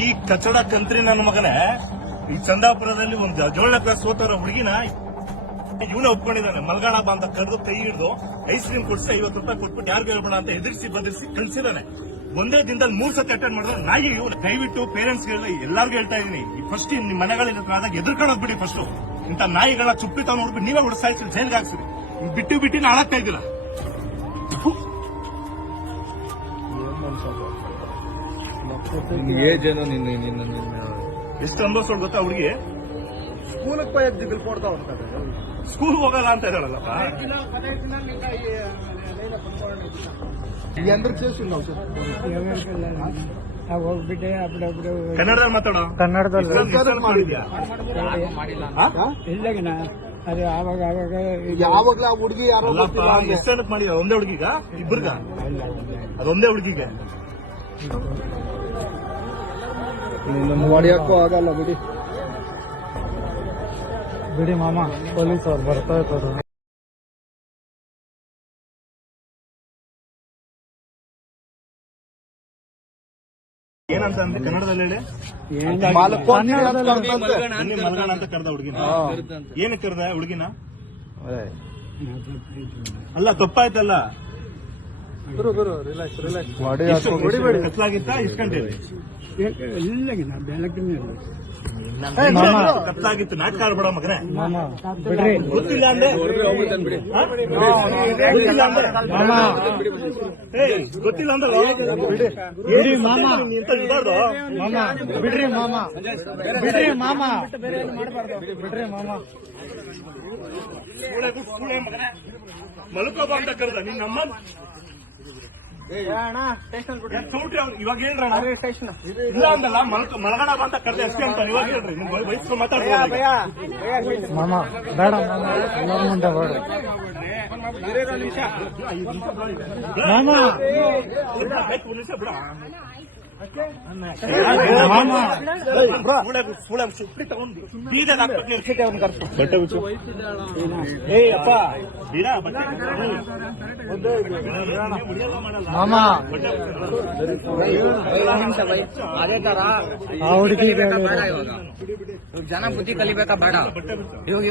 ಈ ಕಚಡ ಕಂತ್ರಿ ನನ್ನ ಮಗನೇ, ಈ ಚಂದಾಪುರದಲ್ಲಿ ಒಂದು ಜೋಳ ಕ್ಲಾಸ್ ಹುಡುಗಿನ, ಇವನೇ ಒಪ್ಕೊಂಡಿದ್ದಾನೆ. ಮಲ್ಗಾಣ ಅಂತ ಕರೆದು ಕೈ ಹಿಡಿದು ಐಸ್ ಕ್ರೀಮ್ ಕೊಡಿಸಿ ಐವತ್ತು ರೂಪಾಯಿ ಕೊಟ್ಬಿಟ್ಟು ಯಾರು ಹೇಳ್ಬೇಡ ಅಂತ ಎದುರಿಸಿ ಬದರಿಸಿ ಕಳಿಸಿದಾನೆ ಒಂದೇ ದಿನದಲ್ಲಿ ಮೂರ್ ಸತಿ ಅಟೆಂಡ್ ಮಾಡಿದ್ರೆ ನಾಯಿ ಇವನು. ದಯವಿಟ್ಟು ಪೇರೆಂಟ್ಸ್ ಎಲ್ಲಾರ್ಗು ಹೇಳ್ತಾ ಇದೀನಿ ಫಸ್ಟ್ ನಿಮ್ ಮನೆಗಳಿಂದ ಆದಾಗ ಎದುರ್ಕೊಳ್ಳೋದ್ ಬಿಡಿ ಫಸ್ಟ್ ಇಂಥ ನಾಯಿಗಳ ಚುಪ್ಪಿ ತಾವ್ ನೋಡ್ಬಿಟ್ಟು ನೀವೇ ಹೊಡೆಸಾಯ್ತು ಜೈಲ್ಗೆ ಹಾಕ್ಸಿರಿ ಬಿಟ್ಟು ಬಿಟ್ಟು ನಾಳಾಗ್ತಾ ಇದ್ದೀರಾ? ಏಜ್ ಏನೋ ನಿನ್ನ ನಿನ್ನ ನಿನ್ನ ಎಷ್ಟು ಅನ್ಭವಿಸೋಳು ಗೊತ್ತಾ ಹುಡುಗಿ? ಸ್ಕೂಲಕ್ಕೆ ಹೋಗಿ ಬಿಲ್ ಕೊಡ್ತಾವ ಅಂತ ಸ್ಕೂಲ್ ಹೋಗಲ್ಲ ಅಂತ ಹೇಳಲ್ಲಪ್ಪ ಹೋಗ್ಬಿಟ್ಟೆ ಮಾತಾಡೋ? ಕನ್ನಡದಲ್ಲಿ. ಆವಾಗ ಆವಾಗ ಹುಡುಗಿ ಯಾರಲ್ಲಪ್ಪ ಎಷ್ಟು ಮಾಡಿದ ಒಂದೇ ಹುಡುಗಿಗ? ಇಬ್ಬರಿಗ ಅದೊಂದೇ ಹುಡುಗಿಗೆ? ಹೊಡಿಯಕ್ಕೂ ಆಗಲ್ಲ ಬಿಡಿ. ಬಿಡಿ ಮಾಮ ಪೊಲೀಸ್ ಅವ್ರು ಬರ್ತಾ ಇರ್ತಾರೆ. ಏನಂತ ಅಂದ್ರೆ ಕನ್ನಡದಲ್ಲಿ ಹೇಳಿ? ಮಲ್ಗಣ ಅಂತ ಕರೆದ ಹುಡುಗಿನ. ಏನಕ್ಕೆ ಕರೆದ ಹುಡುಗಿನ? ಅಲ್ಲ ತಪ್ಪಾಯ್ತಲ್ಲ. ಹೊಡಿ ಎಷ್ಟು ಹೊಡಿಬೇಡಿ ಕತ್ಲಾಗಿತ್ತ? ಇಸ್ಕೊಂಡಿರಿ ಇಲ್ಲಗಿನ ಬೆಳಕಿನ ಕತ್ಲಾಗಿತ್ತು ನಾಟಕ ಆಡ್ಬೇಡ ಮಗನೇ. ಮಾಮ ಬಿಡ್ರಿ. ಗೊತ್ತಿಲ್ಲ ಅಂದ್ರೆ? ಗೊತ್ತಿಲ್ಲ ಅಂದ್ರೆ? ಏಯ್, ಗೊತ್ತಿಲ್ಲ ಅಂದ್ರೆ? ಬಿಡಿ ಮಾಮ. ಬಿಡ್ರಿ ಮಾಮ. ಬಿಡ್ರಿ ಮಾಮಾ. ಬಿಡ್ರಿ ಮಾಮಾ. ಕೂಳೆ ಬಿಟ್ಟು ಕೂಳೆ ಮಗನೇ. ಮಲ್ಕೋ ಬಾ ಅಂತ ಕರೆದ ನಿನ್ನ ಅಮ್ಮ ಇವಾಗ ಹೇಳ್ರಣ ಇಲ್ಲ ಅಂದಲ್ಲ ಮಲ್ಕ ಮಲಗಣ ಬಂತ ಕರೆದ ಅಷ್ಟೇ ಅಂತ ಇವಾಗ ಹೇಳ್ರಿ. ವಯಸ್ಸು ಈಗ. ಮಾಮ ಬೇಡ ಮಾಮ ಎಲ್ಲರ ಮುಂದೆ ಬೇಡ ನಿಮಿಷ ಬಿಡ. ಅದೇ ತರ ಆ ಹುಡುಗಿ ಜನ ಬುದ್ಧಿ ಕಲಿಬೇಕಾ ಬೇಡ ಇವಾಗ